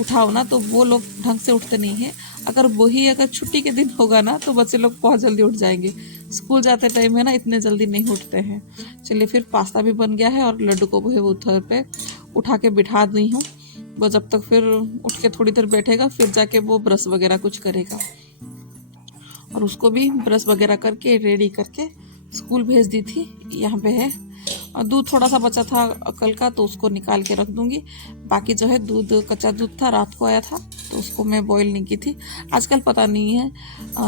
उठाओ ना तो वो लोग ढंग से उठते नहीं हैं। अगर छुट्टी के दिन होगा ना तो बच्चे लोग बहुत जल्दी उठ जाएंगे। स्कूल जाते टाइम है ना इतने जल्दी नहीं उठते हैं। चलिए फिर पास्ता भी बन गया है और लड्डू को भी उधर पे उठा के बिठा दी हूँ। वो जब तक फिर उठ के थोड़ी देर बैठेगा फिर जाके वो ब्रश वगैरह कुछ करेगा, और उसको भी ब्रश वगैरह करके रेडी करके स्कूल भेज दी थी। यहाँ पे है और दूध थोड़ा सा बचा था कल का तो उसको निकाल के रख दूंगी। बाकी जो है दूध, कच्चा दूध था, रात को आया था तो उसको मैं बॉईल नहीं की थी। आजकल पता नहीं है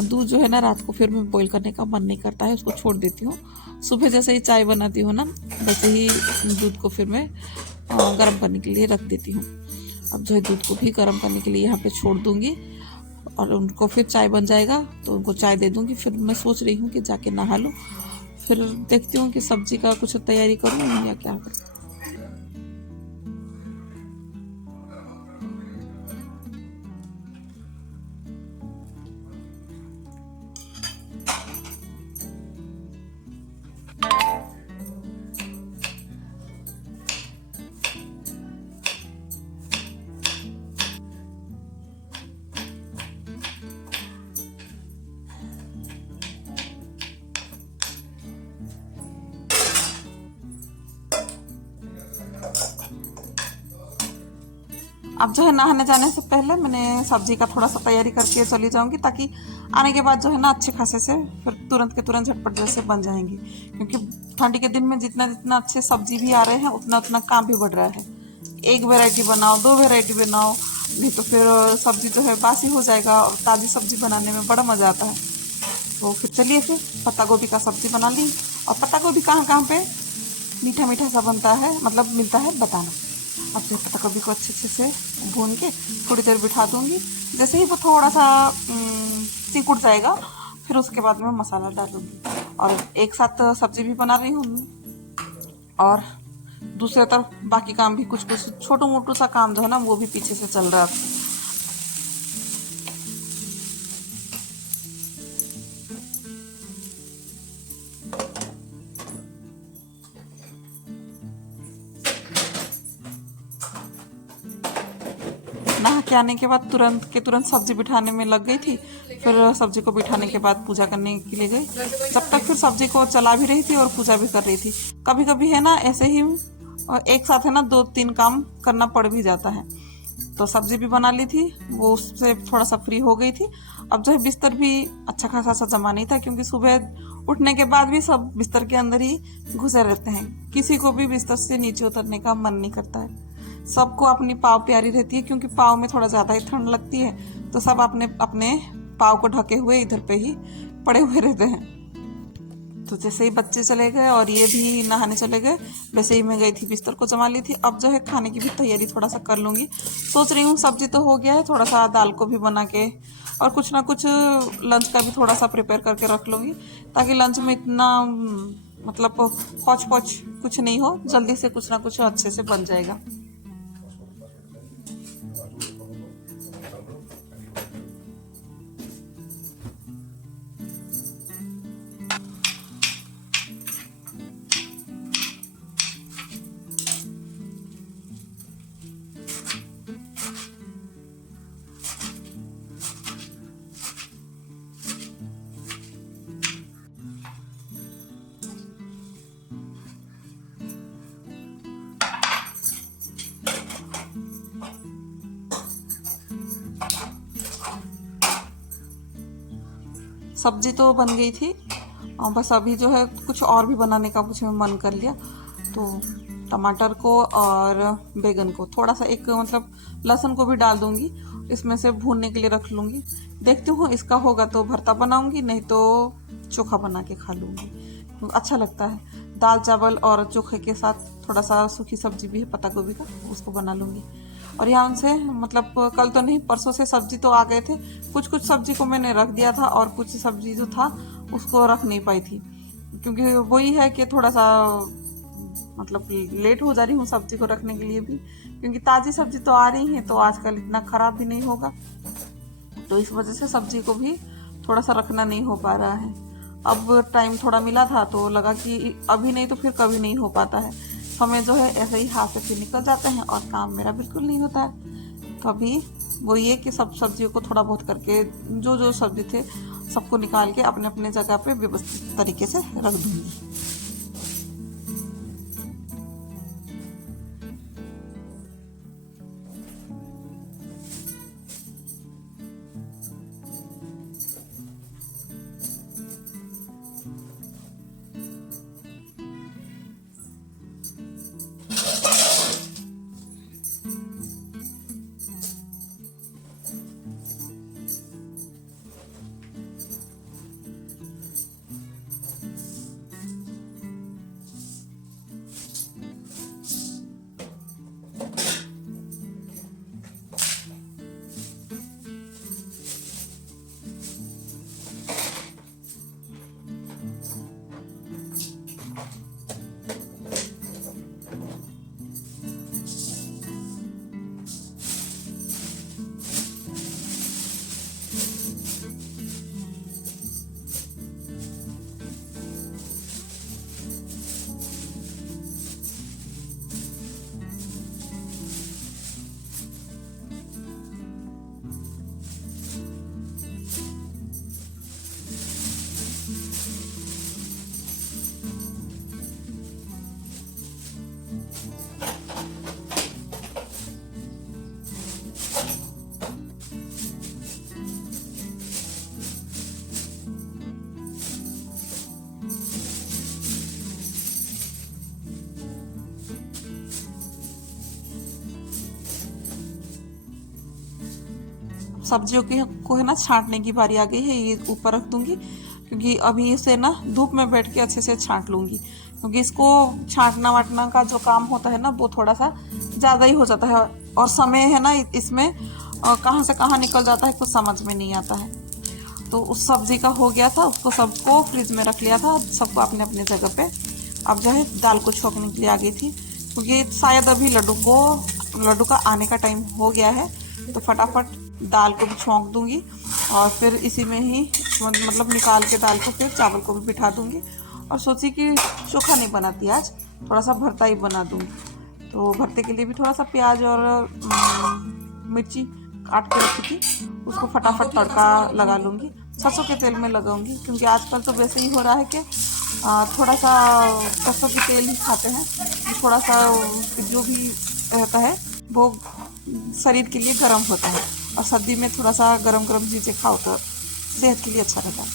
दूध जो है ना रात को फिर मैं बॉईल करने का मन नहीं करता है, उसको छोड़ देती हूँ। सुबह जैसे ही चाय बनाती हूँ ना वैसे ही दूध को फिर मैं गर्म करने के लिए रख देती हूँ। अब जो है दूध को भी गर्म करने के लिए यहाँ पे छोड़ दूंगी और उनको फिर चाय बन जाएगा तो उनको चाय दे दूंगी। फिर मैं सोच रही हूँ कि जाके नहा लूँ, फिर देखती हूँ कि सब्जी का कुछ तैयारी करूँ या क्या करूँ। अब जो है नहाने जाने से पहले मैंने सब्जी का थोड़ा सा तैयारी करके चली जाऊंगी, ताकि आने के बाद जो है ना अच्छे खासे से फिर तुरंत के तुरंत झटपट जैसे बन जाएंगी। क्योंकि ठंडी के दिन में जितना जितना अच्छे सब्जी भी आ रहे हैं उतना उतना काम भी बढ़ रहा है। एक वैरायटी बनाओ, दो वैरायटी बनाओ, नहीं तो फिर सब्जी जो है बासी हो जाएगा और ताज़ी सब्जी बनाने में बड़ा मज़ा आता है। तो फिर चलिए फिर पत्ता गोभी का सब्जी बना ली। और पत्ता गोभी कहाँ कहाँ पे मीठा मीठा सा बनता है, मतलब मिलता है, बताना। अब जो पत्ता गोभी को अच्छे अच्छे से भून के थोड़ी देर बिठा दूंगी। जैसे ही वो थोड़ा सा सिकुड़ जाएगा फिर उसके बाद में मसाला डालूंगी। और एक साथ सब्जी भी बना रही हूँ और दूसरे तरफ बाकी काम भी कुछ कुछ छोटू मोटू सा काम जो है ना वो भी पीछे से चल रहा है। नहा के आने के बाद तुरंत के तुरंत सब्जी बिठाने में लग गई थी। फिर सब्जी को बिठाने के बाद पूजा करने के लिए गई। जब तक फिर सब्जी को चला भी रही थी और पूजा भी कर रही थी। कभी कभी है ना ऐसे ही एक साथ है ना दो तीन काम करना पड़ भी जाता है। तो सब्जी भी बना ली थी, वो उससे थोड़ा सा फ्री हो गई थी। अब जो है बिस्तर भी अच्छा खासा सा जमा नहीं था, क्योंकि सुबह उठने के बाद भी सब बिस्तर के अंदर ही घुसे रहते हैं। किसी को भी बिस्तर से नीचे उतरने का मन नहीं करता है। सबको अपनी पाँव प्यारी रहती है, क्योंकि पाँव में थोड़ा ज़्यादा ही ठंड लगती है तो सब अपने अपने पाँव को ढके हुए इधर पे ही पड़े हुए रहते हैं। तो जैसे ही बच्चे चले गए और ये भी नहाने चले गए वैसे ही मैं गई थी बिस्तर को जमा ली थी। अब जो है खाने की भी तैयारी थोड़ा सा कर लूँगी। सोच रही हूँ सब्जी तो हो गया है, थोड़ा सा दाल को भी बना के और कुछ ना कुछ लंच का भी थोड़ा सा प्रिपेयर करके रख लूँगी, ताकि लंच में इतना मतलब हौच पौच कुछ नहीं हो, जल्दी से कुछ ना कुछ अच्छे से बन जाएगा। सब्जी तो बन गई थी और बस अभी जो है कुछ और भी बनाने का कुछ मन कर लिया। तो टमाटर को और बैगन को थोड़ा सा एक मतलब लहसुन को भी डाल दूंगी, इसमें से भूनने के लिए रख लूँगी। देखती हूँ इसका होगा तो भरता बनाऊंगी, नहीं तो चोखा बना के खा लूँगी। तो अच्छा लगता है दाल चावल और चोखे के साथ। थोड़ा सा सूखी सब्जी भी है पत्ता गोभी का, उसको बना लूँगी। और यहाँ से मतलब कल तो नहीं परसों से सब्जी तो आ गए थे। कुछ कुछ सब्जी को मैंने रख दिया था और कुछ सब्जी जो था उसको रख नहीं पाई थी, क्योंकि वही है कि थोड़ा सा मतलब लेट हो जा रही हूँ सब्जी को रखने के लिए भी, क्योंकि ताज़ी सब्जी तो आ रही है तो आजकल इतना ख़राब भी नहीं होगा। तो इस वजह से सब्जी को भी थोड़ा सा रखना नहीं हो पा रहा है। अब टाइम थोड़ा मिला था तो लगा कि अभी नहीं तो फिर कभी नहीं हो पाता है। समय जो है ऐसे ही हाथ से फिर निकल जाते हैं और काम मेरा बिल्कुल नहीं होता है। तो अभी वो ये कि सब सब्जियों को थोड़ा बहुत करके जो जो सब्जी थे सबको निकाल के अपने अपने जगह पे व्यवस्थित तरीके से रख दूंगी। सब्जियों की को है ना छांटने की बारी आ गई है। ये ऊपर रख दूंगी क्योंकि अभी इसे ना धूप में बैठ के अच्छे से छांट लूंगी, क्योंकि इसको छांटना वाटना का जो काम होता है ना वो थोड़ा सा ज़्यादा ही हो जाता है और समय है ना इसमें कहाँ से कहाँ निकल जाता है कुछ समझ में नहीं आता है। तो उस सब्जी का हो गया था, उसको सबको फ्रिज में रख लिया था, सबको अपने अपने जगह पे। अब जो है दाल को छोंकने के लिए आ गई थी, क्योंकि शायद अभी लड्डू का आने का टाइम हो गया है, तो फटाफट दाल को भी छोंक दूंगी और फिर इसी में ही मतलब निकाल के दाल को फिर चावल को भी बिठा दूंगी। और सोची कि चोखा नहीं बनाती आज, थोड़ा सा भरता ही बना दूंगी। तो भरते के लिए भी थोड़ा सा प्याज और मिर्ची काट के रखी थी, उसको फटाफट तड़का लगा लूँगी। सरसों के तेल में लगाऊंगी, क्योंकि आजकल तो वैसे ही हो रहा है कि थोड़ा सा सरसों के तेल ही खाते हैं। थोड़ा सा जो भी रहता है वो शरीर के लिए गर्म होता है और सर्दी में थोड़ा सा गरम गरम चीज़ें खाओ तो सेहत के लिए अच्छा रहता है।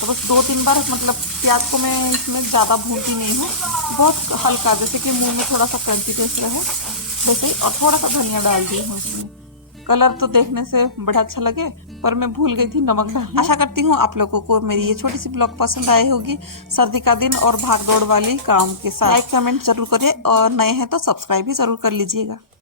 तो बस 2-3 बार मतलब प्याज को मैं इसमें ज़्यादा भूनती नहीं हूँ, बहुत हल्का, जैसे कि मुंह में थोड़ा सा क्रंची टेस्ट रहे वैसे ही। और थोड़ा सा धनिया डाल दी हूँ इसमें, कलर तो देखने से बड़ा अच्छा लगे, पर मैं भूल गई थी नमक डालना। आशा करती हूँ आप लोगों को मेरी ये छोटी सी ब्लॉग पसंद आई होगी। सर्दी का दिन और भाग दौड़ वाली काम के साथ लाइक कमेंट जरूर करें और नए हैं तो सब्सक्राइब भी जरूर कर लीजिएगा।